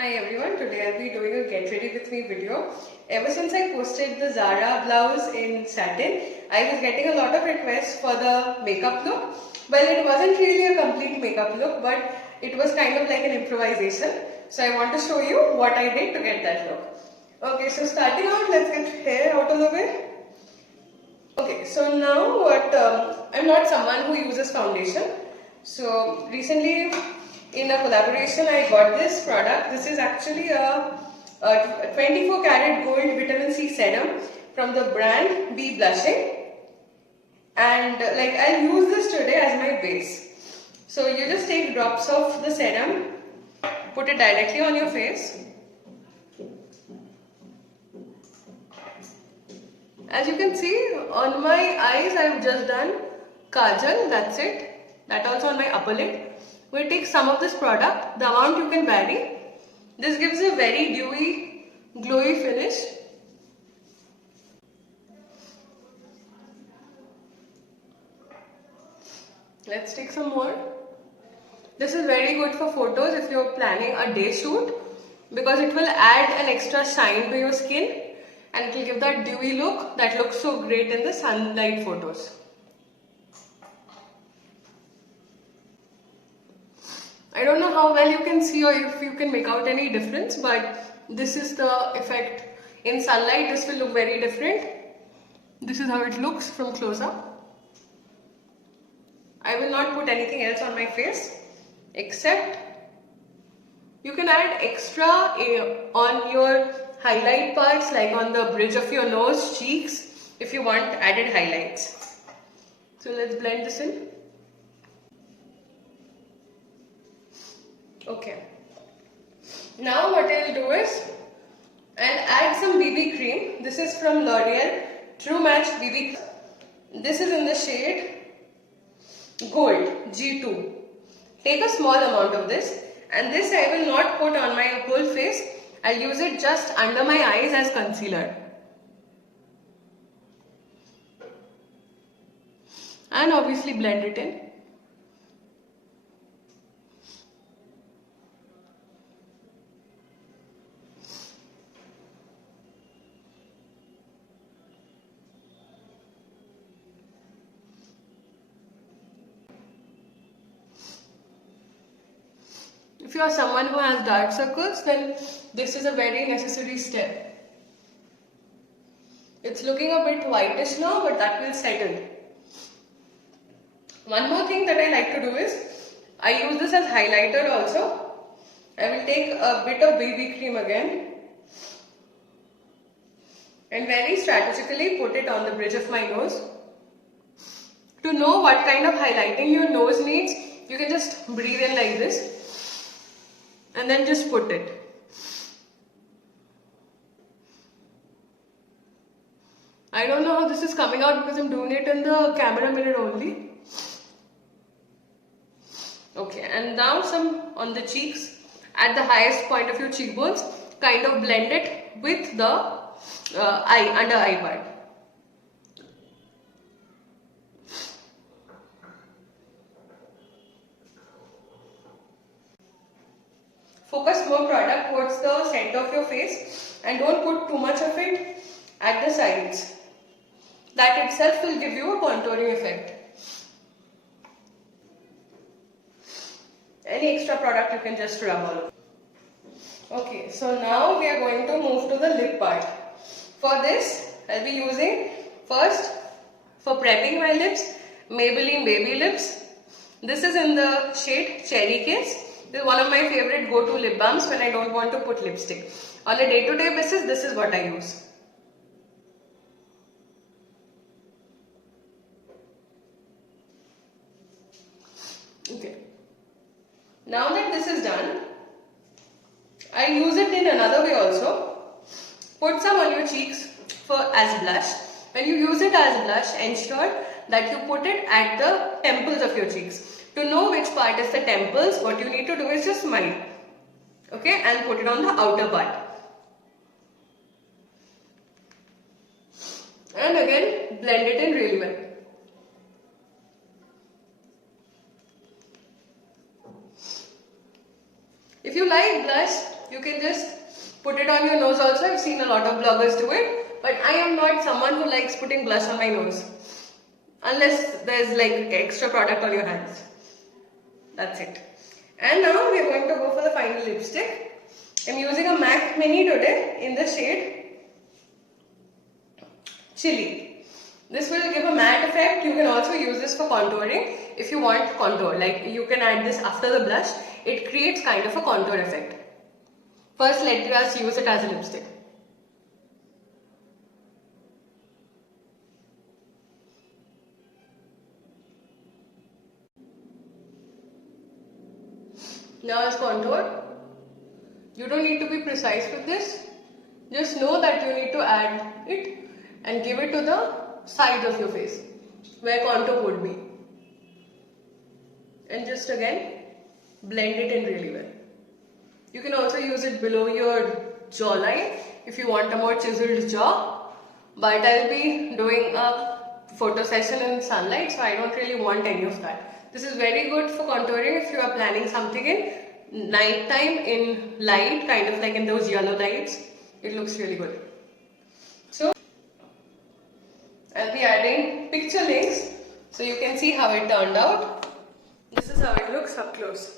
Hi everyone, today I'll be doing a get ready with me video. Ever since I posted the Zara blouse in satin, I was getting a lot of requests for the makeup look. Well, it wasn't really a complete makeup look, but it was kind of like an improvisation. So I want to show you what I did to get that look. Okay, so starting out, let's get hair out of the way. Okay, so now I'm not someone who uses foundation. So recently in a collaboration I got this product. This is actually a 24 karat gold vitamin C serum from the brand Be Blushing. And I'll use this today as my base. So you just take drops of the serum, put it directly on your face. As you can see, on my eyes I've just done kajal, that's it. That also on my upper lid. We'll take some of this product, the amount you can vary. This gives a very dewy, glowy finish. Let's take some more. This is very good for photos if you're planning a day shoot because it will add an extra shine to your skin. And it will give that dewy look that looks so great in the sunlight photos. I don't know how well you can see or if you can make out any difference, but this is the effect. In sunlight, this will look very different. This is how it looks from close up. I will not put anything else on my face except you can add extra on your highlight parts, like on the bridge of your nose, cheeks, if you want added highlights. So let's blend this in. Okay. Now what I'll do is I'll add some BB cream. This is from L'Oreal True Match BB. This is in the shade Gold G2. Take a small amount of this, and this I will not put on my whole face. I'll use it just under my eyes as concealer. And obviously blend it in. If you are someone who has dark circles, then this is a very necessary step. It's looking a bit whitish now, but that will settle. One more thing that I like to do is, I use this as highlighter also. I will take a bit of BB cream again and very strategically put it on the bridge of my nose. To know what kind of highlighting your nose needs, you can just breathe in like this and then just put it. I don't know how this is coming out because I'm doing it in the camera mirror only. Okay, and now some on the cheeks at the highest point of your cheekbones. Kind of blend it with the under eye part. Focus more product towards the center of your face and don't put too much of it at the sides. That itself will give you a contouring effect. Any extra product you can just rub all over. Okay, so now we are going to move to the lip part. For this, I'll be using first, for prepping my lips, Maybelline Baby Lips. This is in the shade Cherry Kiss. This is one of my favorite go-to lip balms when I don't want to put lipstick. On a day-to-day basis, this is what I use. Okay. Now that this is done, I use it in another way also. Put some on your cheeks as blush. When you use it as blush, ensure that you put it at the temples of your cheeks. To know which part is the temples, what you need to do is just smile. Okay, and put it on the outer part. And again, blend it in really well. If you like blush, you can have seen a lot of bloggers do it, but I am not someone who likes putting blush on my nose. Unless there's like extra product on your hands. That's it. And now we're going to go for the final lipstick. I'm using a MAC Mini today in the shade Chili. This will give a matte effect. You can also use this for contouring if you want contour. Like you can add this after the blush. It creates kind of a contour effect. First, let us use it as a lipstick. Now as contour, you don't need to be precise with this. Just know that you need to add it and give it to the sides of your face where contour would be. And just again, blend it in really well. You can also use it below your jawline if you want a more chiseled jaw. But I'll be doing a photo session in sunlight, so I don't really want any of that. This is very good for contouring if you are planning something in night time in light, kind of like in those yellow lights. It looks really good. So I'll be adding picture links so you can see how it turned out. This is how it looks up close.